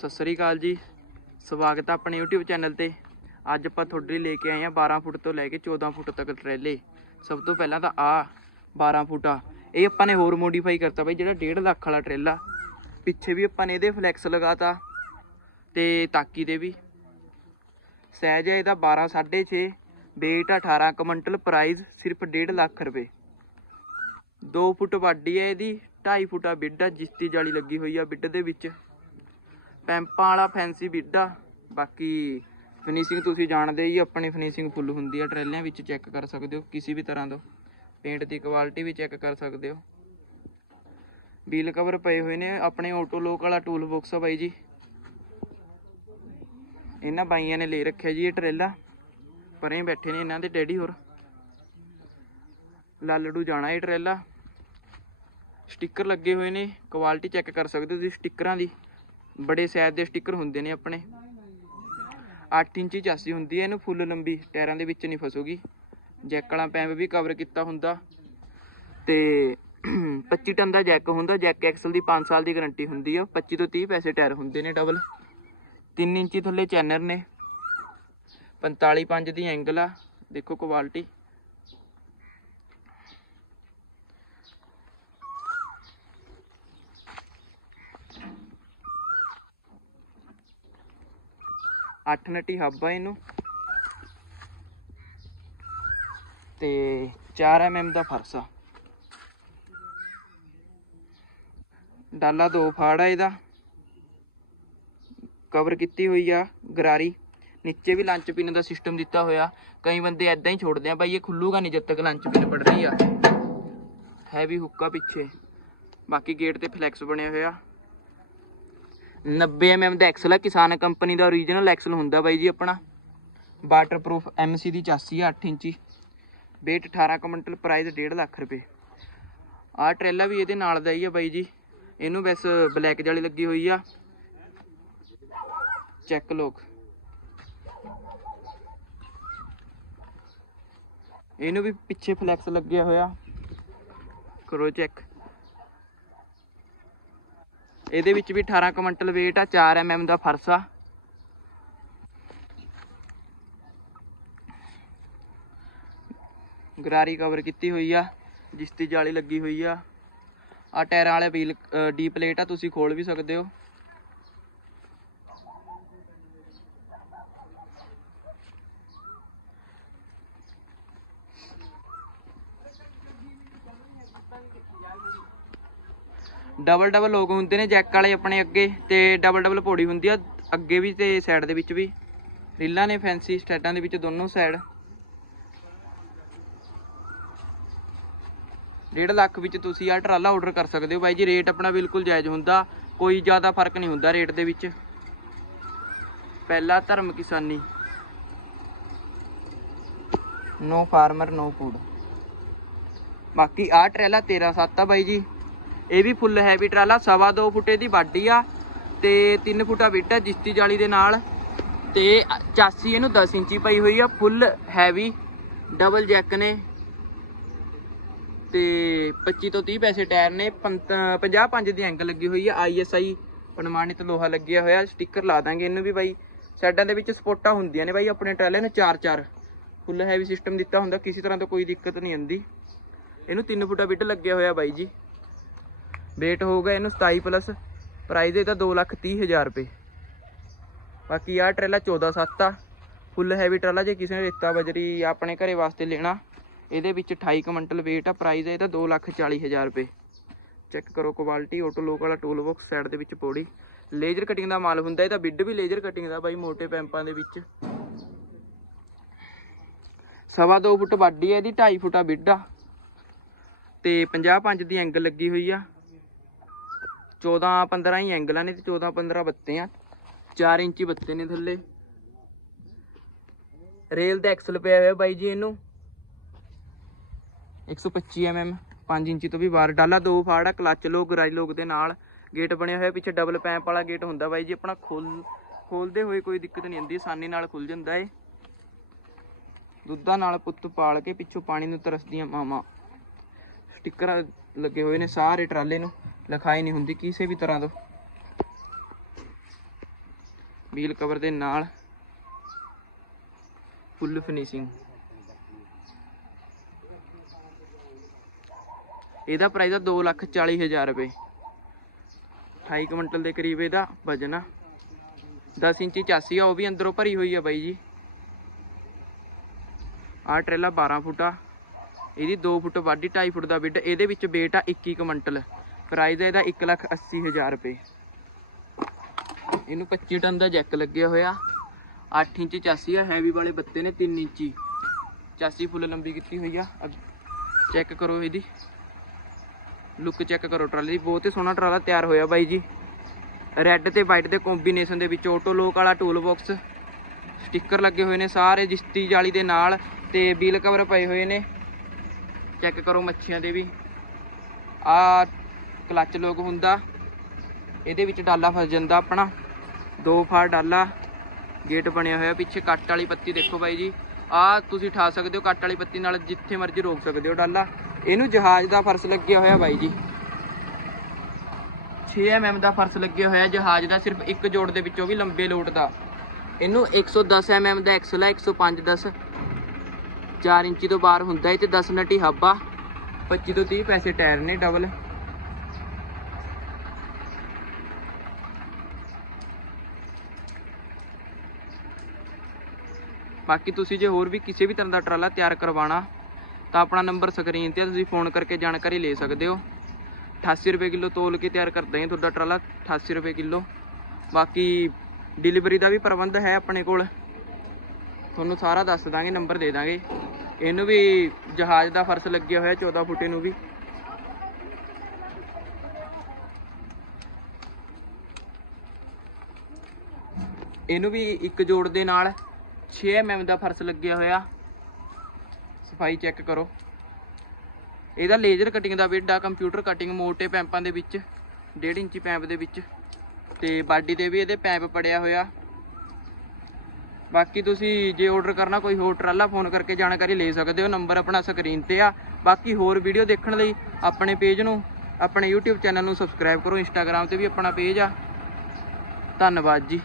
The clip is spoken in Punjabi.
ਸਤਿ ਸ੍ਰੀ ਅਕਾਲ ਜੀ। ਸਵਾਗਤ ਹੈ ਆਪਣੇ YouTube ਚੈਨਲ ਤੇ। ਅੱਜ ਆਪਾਂ ਤੁਹਾਡੇ ਲਈ ਲੈ ਕੇ ਆਏ ਆ 12 ਫੁੱਟ ਤੋਂ ਲੈ ਕੇ 14 ਫੁੱਟ ਤੱਕ ਟਰੇਲੇ ਸਭ ਤੋਂ ਪਹਿਲਾਂ ਤਾਂ ਆ 12 ਫੁੱਟ ਆ। ਇਹ ਆਪਾਂ ਨੇ ਹੋਰ ਮੋਡੀਫਾਈ ਕਰਤਾ ਬਈ ਜਿਹੜਾ 1.5 ਲੱਖ ਵਾਲਾ ਟਰੇਲਾ ਪਿੱਛੇ ਵੀ ਆਪਾਂ ਨੇ ਇਹਦੇ ਫਲੈਕਸ ਲਗਾਤਾ ਤੇ ਤਾਕੀ ਦੇ ਵੀ। ਸਾਈਜ਼ ਹੈ ਇਹਦਾ 12 6.5 weight 18 ਕੁਇੰਟਲ ਪ੍ਰਾਈਸ ਸਿਰਫ 1.5 ਲੱਖ ਰੁਪਏ। 2 ਫੁੱਟ ਵਾਡੀ ਹੈ ਇਹਦੀ 2.5 ਫੁੱਟ ਆ ਬਿੱਡ ਆ ਜਿਸਤੀ ਜਾਲੀ ਲੱਗੀ ਹੋਈ ਆ ਬਿੱਡ ਦੇ ਵਿੱਚ। ਪੈਂਪਾਂ ਵਾਲਾ ਫੈਂਸੀ ਬਿੱਡ ਬਾਕੀ ਫਿਨਿਸ਼ਿੰਗ ਤੁਸੀਂ ਜਾਣਦੇ ਹੀ ਆਪਣੀ ਫਿਨਿਸ਼ਿੰਗ ਫੁੱਲ ਹੁੰਦੀ ਆ। ਟਰੈਲਿਆਂ ਵਿੱਚ ਚੈੱਕ ਕਰ ਸਕਦੇ ਹੋ, ਕਿਸੇ ਵੀ ਤਰ੍ਹਾਂ ਦਾ। ਪੇਂਟ ਦੀ ਕੁਆਲਿਟੀ ਵੀ ਚੈੱਕ ਕਰ ਸਕਦੇ ਹੋ। ਵੀਲ ਕਵਰ ਪਏ ਹੋਏ ਨੇ, ਆਪਣੇ ਆਟੋ ਲੋਕ ਵਾਲਾ ਟੂਲ ਬਾਕਸ ਆ ਬਾਈ ਜੀ। ਇਹਨਾਂ ਬਾਈਆਂ ਨੇ ਲੈ ਰੱਖਿਆ ਜੀ ਇਹ ਟਰੇਲਾ। ਪਰੇ ਬੈਠੇ ਨੇ ਇਹਨਾਂ ਦੇ ਡੈਡੀ ਹੋਰ। ਲਾਲੜੂ ਜਾਣਾ ਇਹ ਟਰੇਲਾ। ਸਟicker ਲੱਗੇ ਹੋਏ ਨੇ ਕੁਆਲਿਟੀ ਚੈੱਕ ਕਰ ਸਕਦੇ ਹੋ ਤੁਸੀਂ ਸਟickਰਾਂ ਦੀ। ਬੜੇ ਸਾਈਜ਼ ਦੇ ਸਟicker ਹੁੰਦੇ ਨੇ ਆਪਣੇ। 8 ਇੰਚੀ ਚਾਸੀ ਹੁੰਦੀ ਹੈ, ਇਹਨੂੰ ਫੁੱਲ ਲੰਬੀ, ਟਾਇਰਾਂ ਦੇ ਵਿੱਚ ਨਹੀਂ ਫਸੂਗੀ। ਜੈਕ ਵਾਲਾ ਪੈਂਪ ਵੀ ਕਵਰ ਕੀਤਾ ਹੁੰਦਾ। ਤੇ 25 ਟਨ ਦਾ ਜੈਕ ਹੁੰਦਾ, ਜੈਕ ਐਕਸਲ ਦੀ 5 ਸਾਲ ਦੀ ਗਾਰੰਟੀ ਹੁੰਦੀ ਆ। 25 ਤੋਂ 30 ਪੈਸੇ ਟਾਇਰ ਹੁੰਦੇ ਨੇ ਡਬਲ 3 ਇੰਚੀ ਥੱਲੇ ਚੈਨਰ ਨੇ। 45 5 ਦੀ ਐਂਗਲ ਆ। ਦੇਖੋ ਕੁਆਲਿਟੀ ਅੱਠ ਨਟੀ ਹੱਬ ਆ ਇਹਨੂੰ। ਤੇ 4 mm ਦਾ ਫਰਸ ਆ। ਡਾਲਾ ਦੋ ਫਾੜ ਆ ਇਹਦਾ। ਕਵਰ ਕੀਤੀ ਹੋਈ ਆ ਗਰਾਰੀ। ਨੀਚੇ ਵੀ ਲੰਚ ਪਿੰਨ ਦਾ ਸਿਸਟਮ ਦਿੱਤਾ ਹੋਇਆ। ਕਈ ਬੰਦੇ ਐਦਾਂ ਹੀ ਛੋੜਦੇ ਆ, ਬਾਈ ਇਹ ਖੁੱਲੂਗਾ ਨਹੀਂ ਜਦ ਤੱਕ ਲੰਚ ਪਿਨ ਪੜ ਰਹੀ ਆ। ਹੈਵੀ ਹੁੱਕਾ ਪਿੱਛੇ। ਬਾਕੀ ਗੇਟ ਤੇ ਫਲੈਕਸ ਬਣਿਆ ਹੋਇਆ। 90 mm ਦਾ ਐਕਸਲ ਹੈ ਕਿਸਾਨ ਕੰਪਨੀ ਦਾ ਓਰੀਜਨਲ ਐਕਸਲ ਹੁੰਦਾ ਬਾਈ ਜੀ ਆਪਣਾ। ਵਾਟਰਪ੍ਰੂਫ MC ਦੀ ਚਾਸੀ ਆ 8 ਇੰਚੀ। weight 18 ਕੁਇੰਟਲ ਪ੍ਰਾਈਸ 1.5 ਲੱਖ ਰੁਪਏ। ਆਹ ਟ੍ਰੇਲਾ ਵੀ ਇਹਦੇ ਨਾਲ ਦਾ ਹੀ ਆ ਬਾਈ ਜੀ। ਇਹਨੂੰ ਬਸ ਬਲੈਕ ਜਾਲੀ ਲੱਗੀ ਹੋਈ ਆ। ਚੈੱਕ ਲੋਕ। ਇਹਨੂੰ ਵੀ ਪਿੱਛੇ ਫਲੈਕਸ ਲੱਗਿਆ ਹੋਇਆ। ਕਰੋ ਚੈੱਕ ਇਹਦੇ ਵਿੱਚ ਵੀ 18 ਕੁਇੰਟਲ weight ਆ 4 mm ਦਾ ਫਰਸ ਆ। ਗਰਾਰੀ ਕਵਰ ਕੀਤੀ ਹੋਈ ਆ ਜਿਸ ਦੀ ਜਾਲੀ ਲੱਗੀ ਹੋਈ ਆ। ਆ ਟਾਇਰਾਂ ਵਾਲੇ ਵੀਲ ਡੀ ਪਲੇਟ ਆ, ਤੁਸੀਂ ਖੋਲ ਵੀ ਸਕਦੇ ਹੋ। ਡਬਲ ਡਬਲ ਲੋਕ ਹੁੰਦੇ ਨੇ ਜੈਕ ਵਾਲੇ ਆਪਣੇ ਅੱਗੇ ਤੇ ਡਬਲ ਡਬਲ ਪੌੜੀ ਹੁੰਦੀ ਆ ਅੱਗੇ ਵੀ ਤੇ ਸਾਈਡ ਦੇ ਵਿੱਚ ਵੀ। ਰੀਲਾਂ ਨੇ ਫੈਂਸੀ ਸਟੈਡਾਂ ਦੇ ਵਿੱਚ ਦੋਨੋਂ ਸਾਈਡ 1.5 ਲੱਖ ਵਿੱਚ ਤੁਸੀਂ ਆਹ ਟਰਾਲਾ ਆਰਡਰ ਕਰ ਸਕਦੇ ਹੋ ਬਾਈ ਜੀ ਰੇਟ ਆਪਣਾ ਬਿਲਕੁਲ ਜਾਇਜ਼ ਹੁੰਦਾ, ਕੋਈ ਜ਼ਿਆਦਾ ਫ਼ਰਕ ਨਹੀਂ ਹੁੰਦਾ ਰੇਟ ਦੇ ਵਿੱਚ। ਪਹਿਲਾ ਧਰਮ ਕਿਸਾਨੀ। ਨੋ ਫਾਰਮਰ ਨੋ ਫੂਡ ਬਾਕੀ ਆਹ ਟਰੇਲਾ 13 7 ਆ ਬਾਈ ਜੀ। ਇਹ ਵੀ ਫੁੱਲ ਹੈਵੀ ਟਰਾਲਾ, ਸਵਾ ਦੋ ਫੁੱਟੇ ਦੀ ਬਾਡੀ ਆ ਤੇ 3 ਫੁੱਟਾ ਵਿੱਟ ਆ ਜਿਸਤੀ ਜਾਲੀ ਦੇ ਨਾਲ। ਤੇ ਚਾਸੀ ਇਹਨੂੰ 10 ਇੰਚੀ ਪਈ ਹੋਈ ਆ, ਫੁੱਲ ਹੈਵੀ ਡਬਲ ਜੈਕ ਨੇ। ਤੇ 25 ਤੋਂ 30 ਪੈਸੇ ਟਾਇਰ ਨੇ 50 5 ਦੀ ਐਂਗਲ ਲੱਗੀ ਹੋਈ ਆ ਆਈਐਸਆਈ ਪ੍ਰਮਾਣਿਤ ਲੋਹਾ ਲੱਗਿਆ ਹੋਇਆ ਸਟicker ਲਾ ਦਾਂਗੇ ਇਹਨੂੰ ਵੀ ਬਾਈ। ਸਾਈਡਾਂ ਦੇ ਵਿੱਚ ਸਪੋਟਾਂ ਹੁੰਦੀਆਂ ਨੇ ਬਾਈ ਆਪਣੇ ਟਰਾਲੇ ਨੂੰ 4-4 ਫੁੱਲ ਹੈਵੀ ਸਿਸਟਮ ਦਿੱਤਾ ਹੁੰਦਾ, ਕਿਸੇ ਤਰ੍ਹਾਂ ਦਾ ਕੋਈ ਦਿੱਕਤ ਨਹੀਂ ਆਉਂਦੀ। ਇਹਨੂੰ 3 ਫੁੱਟਾ ਬਿੱਟ ਲੱਗਿਆ ਹੋਇਆ ਬਾਈ ਜੀ। Weight ਹੋਊਗਾ ਇਹਨੂੰ 27 ਪਲੱਸ ਪ੍ਰਾਈਸ ਇਹਦਾ 230000 ਰੁਪਏ। ਬਾਕੀ ਆਹ ਟਰੇਲਾ 14 7 ਆ। ਫੁੱਲ ਹੈਵੀ ਟਰਾਲਾ ਜੇ ਕਿਸੇ ਨੇ ਰੇਤਾ ਬਜਰੀ ਆਪਣੇ ਘਰੇ ਵਾਸਤੇ ਲੈਣਾ, ਇਹਦੇ ਵਿੱਚ 28 ਕੁਇੰਟਲ weight ਆ ਪ੍ਰਾਈਸ ਲੱਖ ਇਹਦਾ 240000 ਰੁਪਏ। ਚੈੱਕ ਕਰੋ ਕੁਆਲਿਟੀ ਆਟੋ ਲੋਕ ਵਾਲਾ ਟੂਲ ਬਾਕਸ ਸਾਈਡ ਦੇ ਵਿੱਚ ਪੌੜੀ। ਲੇਜ਼ਰ ਕਟਿੰਗ ਦਾ ਮਾਲ ਹੁੰਦਾ ਇਹਦਾ ਬਿੱਡ ਵੀ ਲੇਜ਼ਰ ਕਟਿੰਗ ਦਾ ਬਾਈ, ਮੋਟੇ ਪੈਂਪਾਂ ਦੇ ਵਿੱਚ। ਸਵਾ ਦੋ ਫੁੱਟ ਵਾਡੀ ਹੈ ਇਹਦੀ 2.5 ਫੁੱਟਾ ਬਿੱਡ ਆ। ਤੇ 50 5 ਦੀ ਐਂਗਲ ਲੱਗੀ ਹੋਈ ਆ। 14 15 ਹੀ ਐਂਗਲਾਂ ਨੇ ਤੇ 14 15 ਬੱਤੇ ਆ। 4 ਇੰਚੀ ਬੱਤੇ ਨੇ ਥੱਲੇ। ਰੇਲ ਦਾ ਐਕਸਲ ਪਿਆ ਹੋਇਆ ਬਾਈ ਜੀ ਇਹਨੂੰ। 125 mm 5 ਇੰਚੀ ਤੋਂ ਵੀ ਬਾਹਰ। ਡਾਲਾ ਦੋ ਫਾੜ ਆ, ਕਲੱਚ ਲੋਕ, ਗਰਾਜ ਲੋਕ ਦੇ ਨਾਲ। ਗੇਟ ਬਣਿਆ ਹੋਇਆ, ਪਿੱਛੇ ਡਬਲ ਪੈਂਪ ਵਾਲਾ ਗੇਟ ਹੁੰਦਾ ਬਾਈ ਜੀ। ਆਪਣਾ ਖੋਲ, ਖੋਲਦੇ ਹੋਏ ਕੋਈ ਦਿੱਕਤ ਨਹੀਂ ਆਉਂਦੀ ਆਸਾਨੀ ਨਾਲ ਖੁੱਲ ਜਾਂਦਾ ਏ। ਦੁੱਧਾਂ ਨਾਲ ਪੁੱਤ ਪਾਲ ਕੇ ਪਿੱਛੋਂ ਪਾਣੀ ਨੂੰ ਤਰਸਦੀਆਂ ਮਾਮਾ ਸਟicker ਲੱਗੇ ਹੋਏ ਨੇ ਸਾਰੇ ਟਰਾਲੇ ਨੂੰ। ਲਿਖਾਈ ਨਹੀਂ ਹੁੰਦੀ ਕਿਸੇ ਵੀ ਤਰ੍ਹਾਂ ਤੋਂ। ਵੀਲ ਕਵਰ ਦੇ ਨਾਲ ਫੁੱਲ ਫਿਨਿਸ਼ਿੰਗ ਇਹਦਾ ਪ੍ਰਾਈਸ ਆ 240000 ਰੁਪਏ। 28 ਕੁਇੰਟਲ ਦੇ ਕਰੀਬ ਇਹਦਾ ਵਜਨ ਆ। 10 ਇੰਚੀ ਚਾਸੀ ਆ, ਉਹ ਵੀ ਅੰਦਰੋਂ ਭਰੀ ਹੋਈ ਆ ਬਾਈ ਜੀ। ਆਹ ਟਰੇਲਾ 12 ਫੁੱਟ ਆ। ਇਹਦੀ 2 ਫੁੱਟ ਵਾਢੀ 2.5 ਫੁੱਟ ਦਾ ਵਿੱਡ ਇਹਦੇ ਵਿੱਚ weight ਆ 21 ਕੁਇੰਟਲ। ਪ੍ਰਾਈਸ ਇਹਦਾ 180000 ਰੁਪਏ। ਇਹਨੂੰ 25 ਟਨ ਦਾ ਜੈਕ ਲੱਗਿਆ ਹੋਇਆ। 8 ਇੰਚ ਚਾਸੀ ਆ ਹੈਵੀ ਵਾਲੇ ਬੱਤੇ ਨੇ 3 ਇੰਚੀ। ਚਾਸੀ ਫੁੱਲ ਲੰਬੀ ਕੀਤੀ ਹੋਈ ਆ। ਚੈੱਕ ਕਰੋ ਇਹਦੀ। ਲੁੱਕ ਚੈੱਕ ਕਰੋ ਟਰਾਲੇ ਦੀ। ਬਹੁਤ ਹੀ ਸੋਹਣਾ ਟਰਾਲਾ ਤਿਆਰ ਹੋਇਆ ਬਾਈ ਜੀ। ਰੈੱਡ ਤੇ ਵਾਈਟ ਦੇ ਕੰਬੀਨੇਸ਼ਨ ਦੇ ਵਿੱਚ ਆਟੋ ਲੋਕ ਵਾਲਾ ਟੂਲ ਬਾਕਸ ਸਟicker ਲੱਗੇ ਹੋਏ ਨੇ ਸਾਰੇ ਜਿਸਤੀ ਜਾਲੀ ਦੇ ਨਾਲ ਤੇ ਵੀਲ ਕਵਰ ਪਏ ਹੋਏ ਨੇ। ਚੈੱਕ ਕਰੋ ਮੱਛੀਆਂ ਦੇ ਵੀ। ਆ ਕਲੱਚ ਲੋਕ ਹੁੰਦਾ। ਇਹਦੇ ਵਿੱਚ ਡਾਲਾ ਫਸ ਜਾਂਦਾ ਆਪਣਾ। ਦੋ ਫਾਰ ਡਾਲਾ। ਗੇਟ ਬਣਿਆ ਹੋਇਆ ਪਿੱਛੇ ਕੱਟ ਵਾਲੀ ਪੱਤੀ ਦੇਖੋ ਬਾਈ ਜੀ। ਆ ਤੁਸੀਂ ਠਾ ਸਕਦੇ ਹੋ ਕੱਟ ਵਾਲੀ ਪੱਤੀ ਨਾਲ ਜਿੱਥੇ ਮਰਜ਼ੀ ਰੋਕ ਸਕਦੇ ਹੋ ਡਾਲਾ। ਇਹਨੂੰ ਜਹਾਜ਼ ਦਾ ਫਰਸ਼ ਲੱਗਿਆ ਹੋਇਆ ਬਾਈ ਜੀ। 6 mm ਦਾ ਫਰਸ਼ ਲੱਗਿਆ ਹੋਇਆ ਜਹਾਜ਼ ਦਾ, ਸਿਰਫ ਇੱਕ ਜੋੜ ਦੇ ਵਿੱਚੋਂ ਵੀ ਲੰਬੇ ਲੋਟ ਦਾ। ਇਹਨੂੰ 110 mm ਦਾ ਐਕਸਲ ਹੈ 105 10 4 ਇੰਚੀ ਤੋਂ ਬਾਹਰ ਹੁੰਦਾ ਹੈ ਤੇ 10 ਨਟੀ ਹੱਬਾ ਆ। 25 ਤੋਂ 30 ਪੈਸੇ ਟਾਇਰ ਨੇ ਡਬਲ ਬਾਕੀ ਤੁਸੀਂ ਜੇ ਹੋਰ ਵੀ ਕਿਸੇ ਵੀ ਤਰ੍ਹਾਂ ਦਾ ਟਰਾਲਾ ਤਿਆਰ ਕਰਵਾਉਣਾ, ਤਾਂ ਆਪਣਾ ਨੰਬਰ ਸਕਰੀਨ ਤੇ ਤੁਸੀਂ ਫੋਨ ਕਰਕੇ ਜਾਣਕਾਰੀ ਲੈ ਸਕਦੇ ਹੋ। 88 ਰੁਪਏ ਕਿਲੋ ਤੋਲ ਕੇ ਤਿਆਰ ਕਰਦੇ ਹਾਂ ਤੁਹਾਡਾ ਟਰਾਲਾ 88 ਰੁਪਏ ਕਿਲੋ। ਬਾਕੀ ਡਿਲੀਵਰੀ ਦਾ ਵੀ ਪ੍ਰਬੰਧ ਹੈ ਆਪਣੇ ਕੋਲ। ਤੁਹਾਨੂੰ ਸਾਰਾ ਦੱਸ ਦਾਂਗੇ, ਨੰਬਰ ਦੇ ਦਾਂਗੇ। ਇਹਨੂੰ ਵੀ ਜਹਾਜ਼ ਦਾ ਫਰਸ਼ ਲੱਗਿਆ ਹੋਇਆ 14 ਫੁੱਟੇ ਨੂੰ ਵੀ। ਇਹਨੂੰ ਵੀ ਇੱਕ ਜੋੜ ਦੇ ਨਾਲ 6 mm ਦਾ ਫਰਸ਼ ਲੱਗਿਆ ਹੋਇਆ। ਸਫ਼ਾਈ ਚੈੱਕ ਕਰੋ। ਇਹਦਾ ਲੇਜ਼ਰ ਕਟਿੰਗ ਦਾ ਵਿੱਡ ਆ ਕੰਪਿਊਟਰ ਕਟਿੰਗ ਮੋਟੇ ਪੈਂਪਾਂ ਦੇ ਵਿੱਚ 1.5 ਇੰਚੀ ਪੈਂਪ ਦੇ ਵਿੱਚ। ਤੇ ਬਾਡੀ ਤੇ ਵੀ ਇਹਦੇ ਪੈਂਪ ਪੜਿਆ ਹੋਇਆ। ਬਾਕੀ ਤੁਸੀਂ ਜੇ ਆਰਡਰ ਕਰਨਾ, ਕੋਈ ਹੋਰ ਟਰਾਲਾ ਫੋਨ ਕਰਕੇ ਜਾਣਕਾਰੀ ਲੈ ਸਕਦੇ ਹੋ। ਨੰਬਰ ਆਪਣਾ ਸਕਰੀਨ ਤੇ ਆ। ਬਾਕੀ ਹੋਰ ਵੀਡੀਓ ਦੇਖਣ ਲਈ ਆਪਣੇ ਪੇਜ ਨੂੰ, ਆਪਣੇ YouTube ਚੈਨਲ ਨੂੰ ਸਬਸਕ੍ਰਾਈਬ ਕਰੋ। Instagram ਤੇ ਵੀ ਆਪਣਾ ਪੇਜ ਆ। ਧੰਨਵਾਦ ਜੀ।